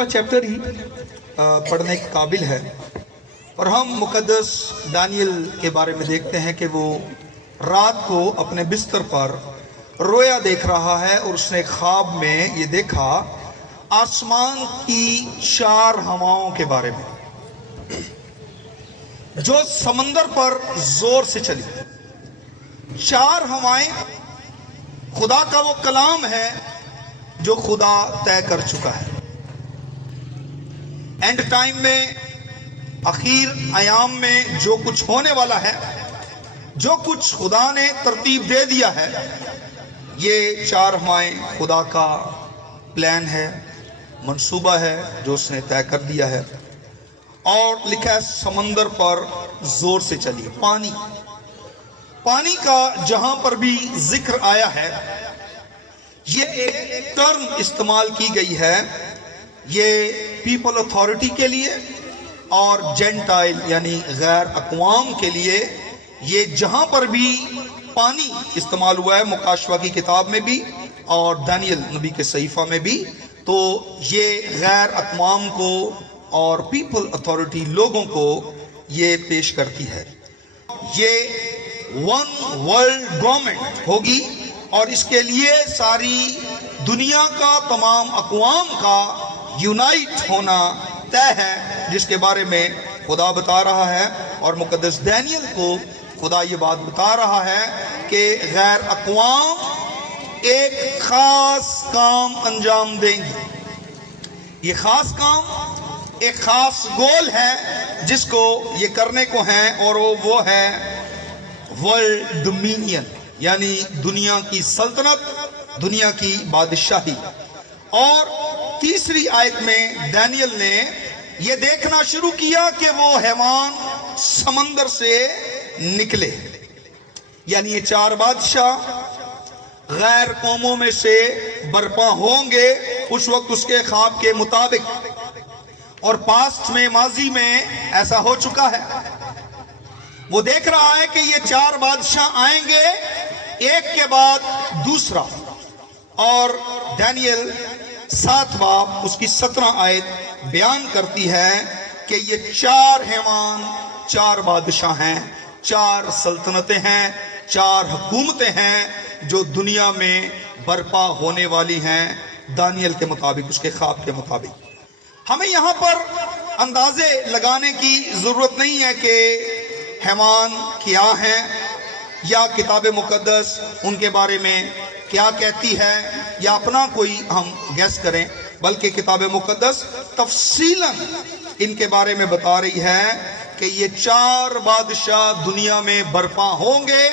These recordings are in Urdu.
پورا چیپٹر ہی پڑھنے کے قابل ہے، اور ہم مقدس دانیل کے بارے میں دیکھتے ہیں کہ وہ رات کو اپنے بستر پر رویا دیکھ رہا ہے، اور اس نے خواب میں یہ دیکھا آسمان کی 4 ہواؤں کے بارے میں جو سمندر پر زور سے چلی۔ 4 ہوائیں خدا کا وہ کلام ہے جو خدا طے کر چکا ہے۔ اینڈ ٹائم میں، اخیر ایام میں جو کچھ ہونے والا ہے، جو کچھ خدا نے ترتیب دے دیا ہے، یہ 4 ہوائیں خدا کا پلان ہے، منصوبہ ہے جو اس نے طے کر دیا ہے۔ اور لکھا ہے سمندر پر زور سے چلی۔ پانی کا جہاں پر بھی ذکر آیا ہے، یہ ایک ٹرم استعمال کی گئی ہے، یہ پیپل اتھارٹی کے لیے اور جینٹائل یعنی غیر اقوام کے لیے۔ یہ جہاں پر بھی پانی استعمال ہوا ہے، مکاشفہ کی کتاب میں بھی اور دانیل نبی کے صحیفہ میں بھی، تو یہ غیر اقوام کو اور پیپل اتھارٹی لوگوں کو یہ پیش کرتی ہے۔ یہ ون ورلڈ گورنمنٹ ہوگی، اور اس کے لیے ساری دنیا کا، تمام اقوام کا یونائٹ ہونا طے ہے، جس کے بارے میں خدا بتا رہا ہے۔ اور مقدس دانیل کو خدا یہ بات بتا رہا ہے کہ غیر اقوام ایک خاص کام انجام دیں گی۔ یہ خاص کام ایک خاص گول ہے جس کو یہ کرنے کو ہے، اور وہ ہے ورلڈ ڈومینین، یعنی دنیا کی سلطنت، دنیا کی بادشاہی۔ اور تیسری آیت میں دانیل نے یہ دیکھنا شروع کیا کہ وہ حیوان سمندر سے نکلے، یعنی یہ 4 بادشاہ غیر قوموں میں سے برپا ہوں گے اس وقت اس کے خواب کے مطابق، اور پاسٹ میں، ماضی میں ایسا ہو چکا ہے۔ وہ دیکھ رہا ہے کہ یہ 4 بادشاہ آئیں گے ایک کے بعد دوسرا، اور دانیل 7 باب اس کی 17 آیت بیان کرتی ہے کہ یہ 4 حیوان 4 بادشاہ ہیں، 4 سلطنتیں ہیں، 4 حکومتیں ہیں جو دنیا میں برپا ہونے والی ہیں دانیل کے مطابق، اس کے خواب کے مطابق۔ ہمیں یہاں پر اندازے لگانے کی ضرورت نہیں ہے کہ حیوان کیا ہیں، یا کتاب مقدس ان کے بارے میں کیا کہتی ہے، یا اپنا کوئی ہم گیس کریں، بلکہ کتاب مقدس تفصیلاً ان کے بارے میں بتا رہی ہے کہ یہ 4 بادشاہ دنیا میں برپا ہوں گے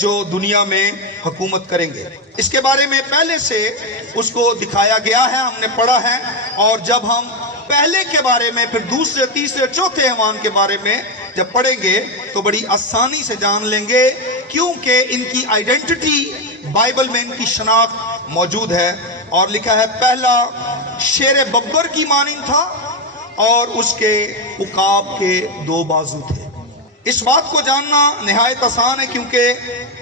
جو دنیا میں حکومت کریں گے۔ اس کے بارے میں پہلے سے اس کو دکھایا گیا ہے، ہم نے پڑھا ہے، اور جب ہم پہلے کے بارے میں، پھر دوسرے، تیسرے، چوتھے حیوان کے بارے میں جب پڑھیں گے تو بڑی آسانی سے جان لیں گے، کیونکہ ان کی آئیڈینٹی بائبل میں، ان کی شناخت موجود ہے۔ اور لکھا ہے پہلا شیر ببر کی مانند تھا، اور اس کے عقاب کے 2 بازو تھے۔ اس بات کو جاننا نہایت آسان ہے، کیونکہ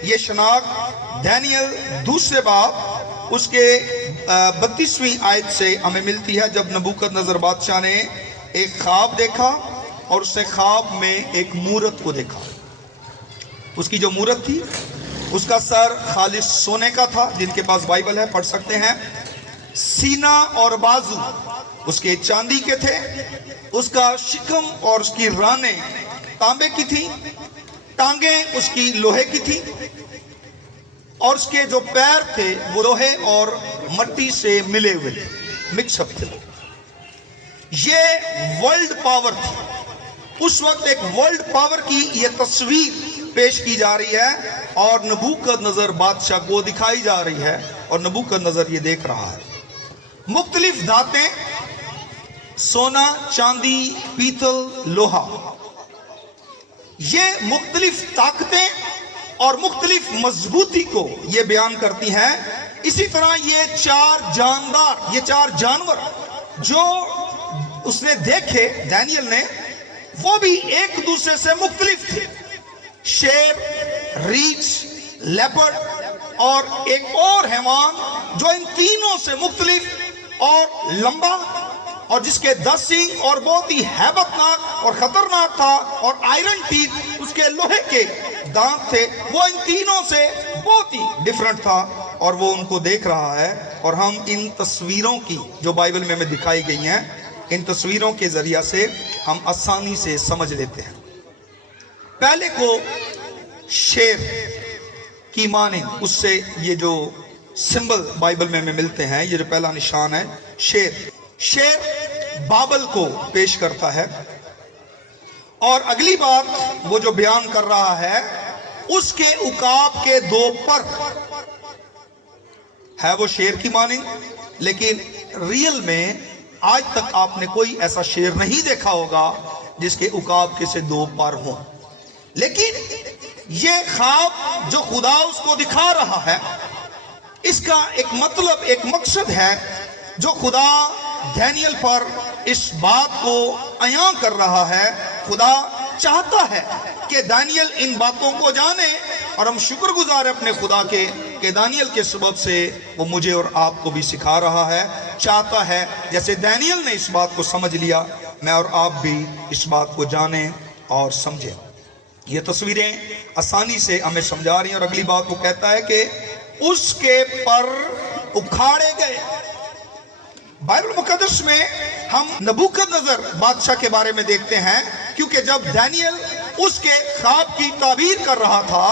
یہ شناخت دانیل 2 باب اس کے 32ویں آیت سے ہمیں ملتی ہے، جب نبوکدنضر بادشاہ نے ایک خواب دیکھا، اور اس نے خواب میں ایک مورت کو دیکھا۔ اس کی جو مورت تھی، اس کا سر خالص سونے کا تھا، جن کے پاس بائبل ہے پڑھ سکتے ہیں۔ سینہ اور بازو اس کے چاندی کے تھے، اس کا شکم اور اس کی رانیں تانبے کی تھی، ٹانگیں اس کی لوہے کی تھی، اور اس کے جو پیر تھے وہ لوہے اور مٹی سے ملے ہوئے تھے، مکس اپ تھے۔ یہ ورلڈ پاور تھی۔ اس وقت ایک ورلڈ پاور کی یہ تصویر پیش کی جا رہی ہے، اور نبوکدنضر بادشاہ کو دکھائی جا رہی ہے، اور نبوکدنضر یہ دیکھ رہا ہے۔ مختلف دھاتیں، سونا، چاندی، پیتل، لوہا، یہ مختلف طاقتیں اور مختلف مضبوطی کو یہ بیان کرتی ہیں۔ اسی طرح یہ 4 جاندار، یہ 4 جانور جو اس نے دیکھے دانیل نے، وہ بھی ایک دوسرے سے مختلف تھے۔ شیر، ریچھ، لیپرڈ، اور ایک اور حیوان جو ان تینوں سے مختلف اور لمبا اور جس کے 10 سینگ اور بہت ہی ہیبتناک اور خطرناک تھا، اور آئرن ٹیتھ، اس کے لوہے کے دانت تھے، وہ ان تینوں سے بہت ہی ڈیفرنٹ تھا، اور وہ ان کو دیکھ رہا ہے۔ اور ہم ان تصویروں کی جو بائبل میں ہمیں دکھائی گئی ہیں، ان تصویروں کے ذریعہ سے ہم آسانی سے سمجھ لیتے ہیں۔ پہلے کو شیر کی مانند، اس سے یہ جو سمبل بائبل میں ہمیں ملتے ہیں، یہ جو پہلا نشان ہے شیر بابل کو پیش کرتا ہے، اور اگلی بات وہ جو بیان کر رہا ہے، اس کے عقاب کے 2 پر ہے وہ شیر کی مانند، لیکن ریل میں آج تک آپ نے کوئی ایسا شیر نہیں دیکھا ہوگا جس کے عقاب کے سے 2 پر ہوں۔ لیکن یہ خواب جو خدا اس کو دکھا رہا ہے، اس کا ایک مطلب، ایک مقصد ہے جو خدا دانیل پر اس بات کو عیاں کر رہا ہے۔ خدا چاہتا ہے کہ دانیل ان باتوں کو جانے، اور ہم شکر گزار ہیں اپنے خدا کے کہ دانیل کے سبب سے وہ مجھے اور آپ کو بھی سکھا رہا ہے۔ چاہتا ہے جیسے دانیل نے اس بات کو سمجھ لیا، میں اور آپ بھی اس بات کو جانیں اور سمجھیں۔ یہ تصویریں آسانی سے ہمیں سمجھا رہی ہیں، اور اگلی بات وہ کہتا ہے کہ اس کے پر اکھاڑے گئے۔ بائبل مقدس میں ہم نبوکدنضر بادشاہ کے بارے میں دیکھتے ہیں، کیونکہ جب دانیل اس کے خواب کی تعبیر کر رہا تھا،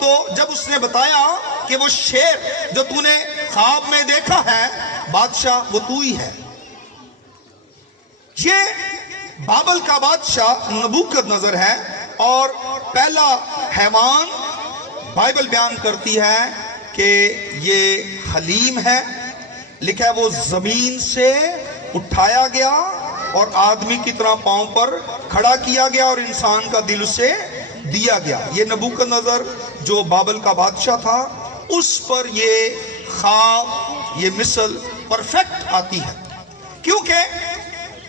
تو جب اس نے بتایا کہ وہ شیر جو تو نے خواب میں دیکھا ہے، بادشاہ وہ تو ہی ہے۔ یہ بابل کا بادشاہ نبوکدنضر ہے، اور پہلا حیوان بائبل بیان کرتی ہے کہ یہ حلیم ہے۔ لکھا ہے وہ زمین سے اٹھایا گیا اور آدمی کی طرح پاؤں پر کھڑا کیا گیا، اور انسان کا دل اسے دیا گیا۔ یہ نبوکدنضر جو بابل کا بادشاہ تھا، اس پر یہ خواب، یہ مثل پرفیکٹ آتی ہے، کیونکہ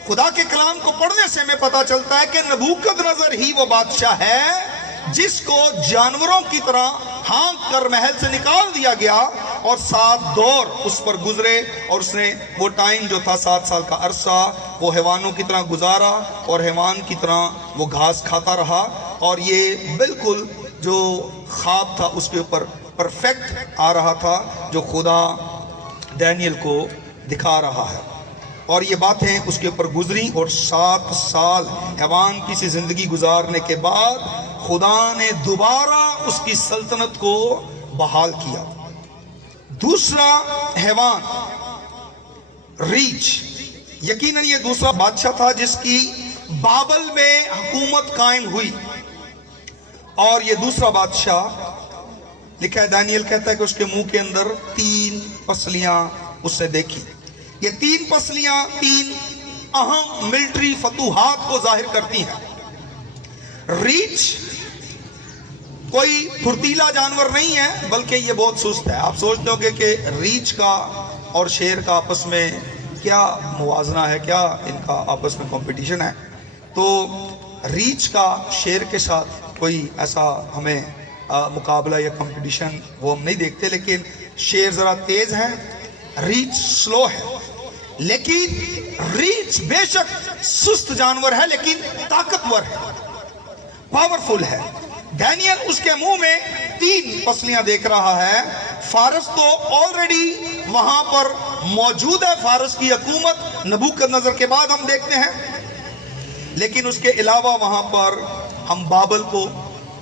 خدا کے کلام کو پڑھنے سے ہمیں پتا چلتا ہے کہ نبوکدنضر ہی وہ بادشاہ ہے جس کو جانوروں کی طرح ہانک کر محل سے نکال دیا گیا، اور 7 دور اس پر گزرے، اور اس نے وہ ٹائم جو تھا 7 سال کا عرصہ وہ حیوانوں کی طرح گزارا، اور حیوان کی طرح وہ گھاس کھاتا رہا، اور یہ بالکل جو خواب تھا اس کے اوپر پرفیکٹ آ رہا تھا جو خدا دانیل کو دکھا رہا ہے۔ اور یہ باتیں اس کے اوپر گزری، اور 7 سال حیوان کی سی زندگی گزارنے کے بعد خدا نے دوبارہ اس کی سلطنت کو بحال کیا۔ دوسرا حیوان ریچھ، یقیناً یہ دوسرا بادشاہ تھا جس کی بابل میں حکومت قائم ہوئی، اور یہ دوسرا بادشاہ، لکھا ہے دانیل کہتا ہے کہ اس کے منہ کے اندر 3 پسلیاں اس نے دیکھی۔ یہ 3 پسلیاں 3 اہم ملٹری فتوحات کو ظاہر کرتی ہیں۔ ریچھ کوئی پھرتیلا جانور نہیں ہے، بلکہ یہ بہت سست ہے۔ آپ سوچتے ہو گے کہ ریچھ کا اور شیر کا آپس میں کیا موازنہ ہے، کیا ان کا آپس میں کمپٹیشن ہے؟ تو ریچھ کا شیر کے ساتھ کوئی ایسا ہمیں مقابلہ یا کمپٹیشن وہ ہم نہیں دیکھتے، لیکن شیر ذرا تیز ہے، ریچھ سلو ہے۔ لیکن ریچھ بے شک سست جانور ہے، لیکن طاقتور ہے، پاورفل ہے۔ دانیل اس کے منہ میں 3 پسلیاں دیکھ رہا ہے۔ فارس تو آلریڈی وہاں پر موجود ہے، فارس کی حکومت نبوکدنضر کے بعد ہم دیکھتے ہیں، لیکن اس کے علاوہ وہاں پر ہم بابل کو،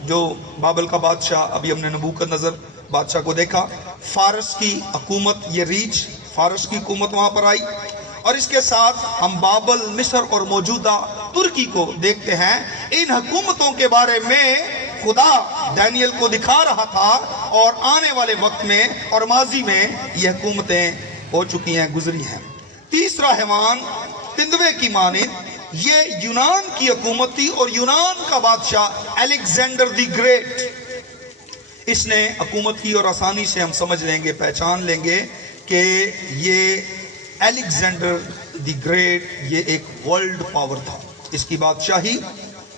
جو بابل کا بادشاہ، ابھی ہم نے نبوکدنضر بادشاہ کو دیکھا، فارس کی حکومت، یہ ریچھ فارس کی حکومت وہاں پر آئی، اور اس کے ساتھ ہم بابل، مصر اور موجودہ ترکی کو دیکھتے ہیں۔ ان حکومتوں کے بارے میں خدا دانیل کو دکھا رہا تھا، اور آنے والے وقت میں اور ماضی میں یہ حکومتیں ہو چکی ہیں، گزری ہیں۔ تیسرا حیوان تندوے کی مانند، یہ یونان کی حکومت تھی، اور یونان کا بادشاہ الیگزینڈر دی گریٹ اس نے حکومت کی، اور آسانی سے ہم سمجھ لیں گے، پہچان لیں گے کہ یہ الیگزینڈر دی گریٹ یہ ایک ورلڈ پاور تھا۔ اس کی بادشاہی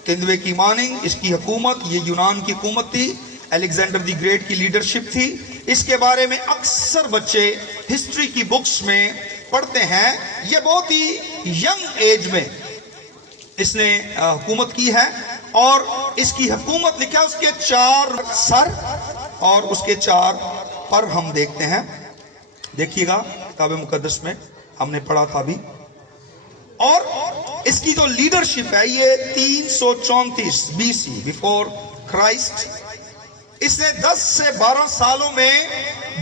تندوے کی مانند، اس کی حکومت، یہ یونان کی حکومت تھی، الیگزینڈر دی گریٹ کی لیڈرشپ تھی۔ اس کے بارے میں اکثر بچے ہسٹری کی بکس میں پڑھتے ہیں یہ بہت ہی ینگ ایج میں اس نے حکومت کی ہے، اور اس کی حکومت لکھا اس کے 4 سر اور اس کے 4 پر ہم دیکھتے ہیں. دیکھیے گا کتاب مقدس میں ہم نے پڑھا تھا ابھی. اور اس کی جو لیڈرشپ ہے یہ 334 BC بیفور کرائسٹ. اس نے 10 سے 12 سالوں میں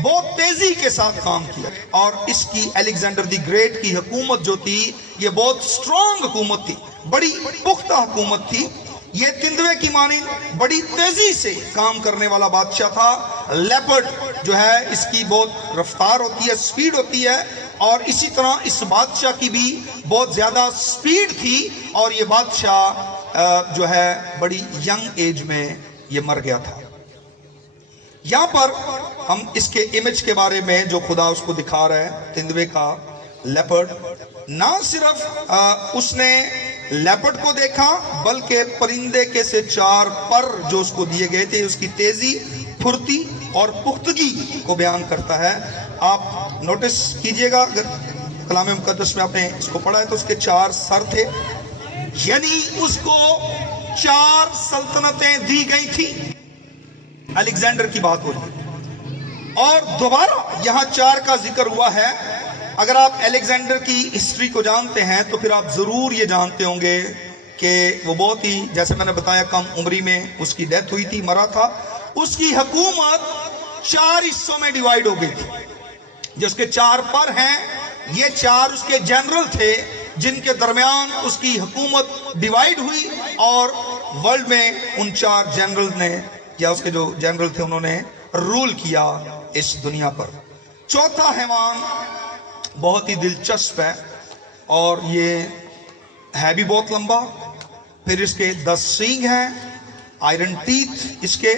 بہت تیزی کے ساتھ کام کیا، اور اس کی الیگزینڈر دی گریٹ کی حکومت جو تھی یہ بہت سٹرونگ حکومت تھی، بڑی پختہ حکومت تھی. یہ تندوے کی مانند بڑی تیزی سے کام کرنے والا بادشاہ تھا. لیپرڈ جو ہے اس کی بہت رفتار ہوتی ہے، سپیڈ ہوتی ہے، اور اسی طرح اس بادشاہ کی بھی بہت زیادہ سپیڈ تھی، اور یہ بادشاہ جو ہے بڑی ینگ ایج میں یہ مر گیا تھا. یہاں پر ہم اس کے امیج کے بارے میں جو خدا اس کو دکھا رہا ہے، تندوے کا لیپرڈ، نہ صرف اس نے لیپرڈ کو دیکھا بلکہ پرندے کے سے 4 پر جو اس کو دیے گئے تھے اس کی تیزی، پھرتی اور پختگی کو بیان کرتا ہے. آپ نوٹس کیجئے گا، اگر کلام مقدس میں آپ نے اس کو پڑھا ہے تو اس کے 4 سر تھے، یعنی اس کو 4 سلطنتیں دی گئی تھی. الیگزینڈر کی بات ہو رہی ہے، اور دوبارہ یہاں 4 کا ذکر ہوا ہے. اگر آپ الیگزینڈر کی ہسٹری کو جانتے ہیں تو پھر آپ ضرور یہ جانتے ہوں گے کہ وہ بہت ہی، جیسے میں نے بتایا، کم عمری میں اس کی ڈیتھ ہوئی تھی، مرا تھا. اس کی حکومت 4 حصوں میں ڈیوائیڈ ہو گئی تھی. جو اس کے 4 پر ہیں یہ 4 اس کے جنرل تھے جن کے درمیان اس کی حکومت ڈیوائیڈ ہوئی، اور ورلڈ میں ان 4 جنرل نے، یا اس کے جو جنرل تھے، انہوں نے رول کیا اس دنیا پر. چوتھا حیوان بہت ہی دلچسپ ہے، اور یہ ہے بھی بہت لمبا. پھر اس کے 10 سینگ ہیں، آئرن ٹیتھ اس کے،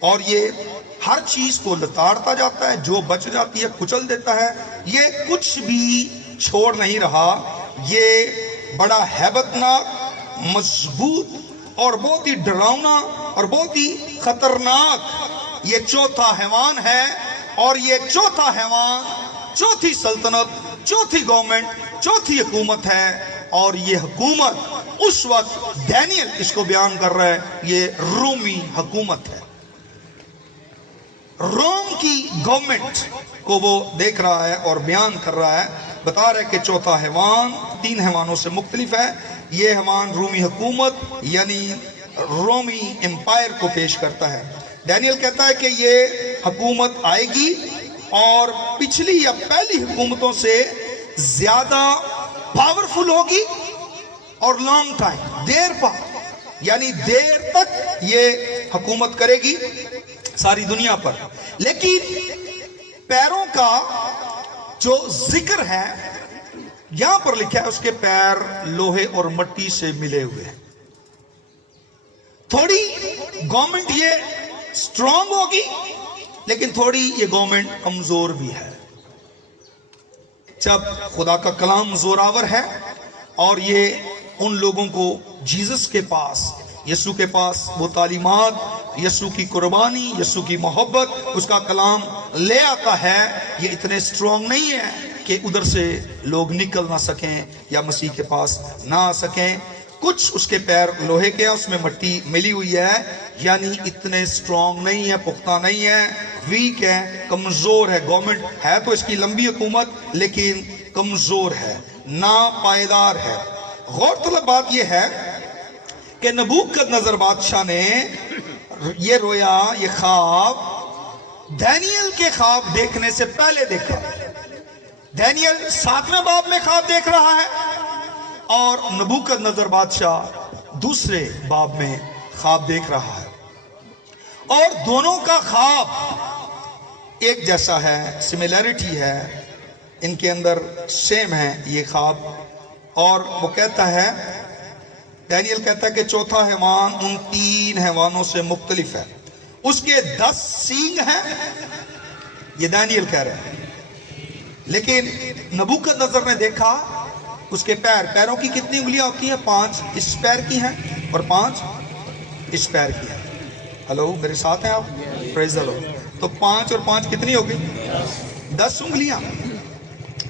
اور یہ ہر چیز کو لتاڑتا جاتا ہے، جو بچ جاتی ہے کچل دیتا ہے. یہ کچھ بھی چھوڑ نہیں رہا. یہ بڑا ہیبت ناک، مضبوط اور بہت ہی ڈراؤنا اور بہت ہی خطرناک یہ چوتھا حیوان ہے. اور یہ چوتھا حیوان، چوتھی سلطنت، چوتھی گورنمنٹ، چوتھی حکومت ہے. اور یہ حکومت اس وقت دانیل اس کو بیان کر رہا ہے، یہ رومی حکومت ہے. روم کی گورنمنٹ کو وہ دیکھ رہا ہے اور بیان کر رہا ہے، بتا رہا ہے کہ چوتھا حیوان 3 حیوانوں سے مختلف ہے. یہ حیوان رومی حکومت یعنی رومی امپائر کو پیش کرتا ہے. دانیل کہتا ہے کہ یہ حکومت آئے گی اور پچھلی یا پہلی حکومتوں سے زیادہ پاورفل ہوگی، اور لانگ ٹائم، دیر پر، یعنی دیر تک یہ حکومت کرے گی ساری دنیا پر. لیکن پیروں کا جو ذکر ہے یہاں پر لکھا ہے، اس کے پیر لوہے اور مٹی سے ملے ہوئے ہیں. تھوڑی گورنمنٹ یہ سٹرونگ ہوگی، لیکن تھوڑی یہ گورنمنٹ کمزور بھی ہے. جب خدا کا کلام زوراور ہے اور یہ ان لوگوں کو جیزس کے پاس، یسوع کے پاس وہ تعلیمات، یسوع کی قربانی، یسوع کی محبت، اس کا کلام لے آتا ہے، یہ اتنے سٹرونگ نہیں ہے کہ ادھر سے لوگ نکل نہ سکیں یا مسیح کے پاس نہ آ سکیں. کچھ اس کے پیر لوہے کے ہیں، اس میں مٹی ملی ہوئی ہے، یعنی اتنے سٹرونگ نہیں ہے، پختہ نہیں ہے، ویک ہے، کمزور ہے. گورنمنٹ ہے تو اس کی لمبی حکومت، لیکن کمزور ہے، ناپائیدار ہے. غور طلب بات یہ ہے کہ نبوکدنضر بادشاہ نے یہ رویا، یہ خواب دانیل کے خواب دیکھنے سے پہلے دیکھا. دانیل 7ویں باب میں خواب دیکھ رہا ہے، اور نبوکدنضر بادشاہ دوسرے باب میں خواب دیکھ رہا ہے، اور دونوں کا خواب ایک جیسا ہے، سملیرٹی ہے، ان کے اندر سیم ہے یہ خواب. اور وہ کہتا ہے، دانیل کہتا ہے کہ چوتھا حیوان ان 3 حیوانوں سے مختلف ہے، اس کے 10 سینگ ہیں، یہ دانیل کہہ رہے ہیں. لیکن نبوکدنضر نے دیکھا اس کے پیروں کی کتنی انگلیاں ہوتی ہیں؟ 5 اس پیر کی ہیں اور 5 اس پیر کی ہیں. ہلو، میرے ساتھ ہیں آپ؟ پریز دی لارڈ. تو 5 اور 5 کتنی ہوگی؟ 10 انگلیاں.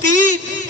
3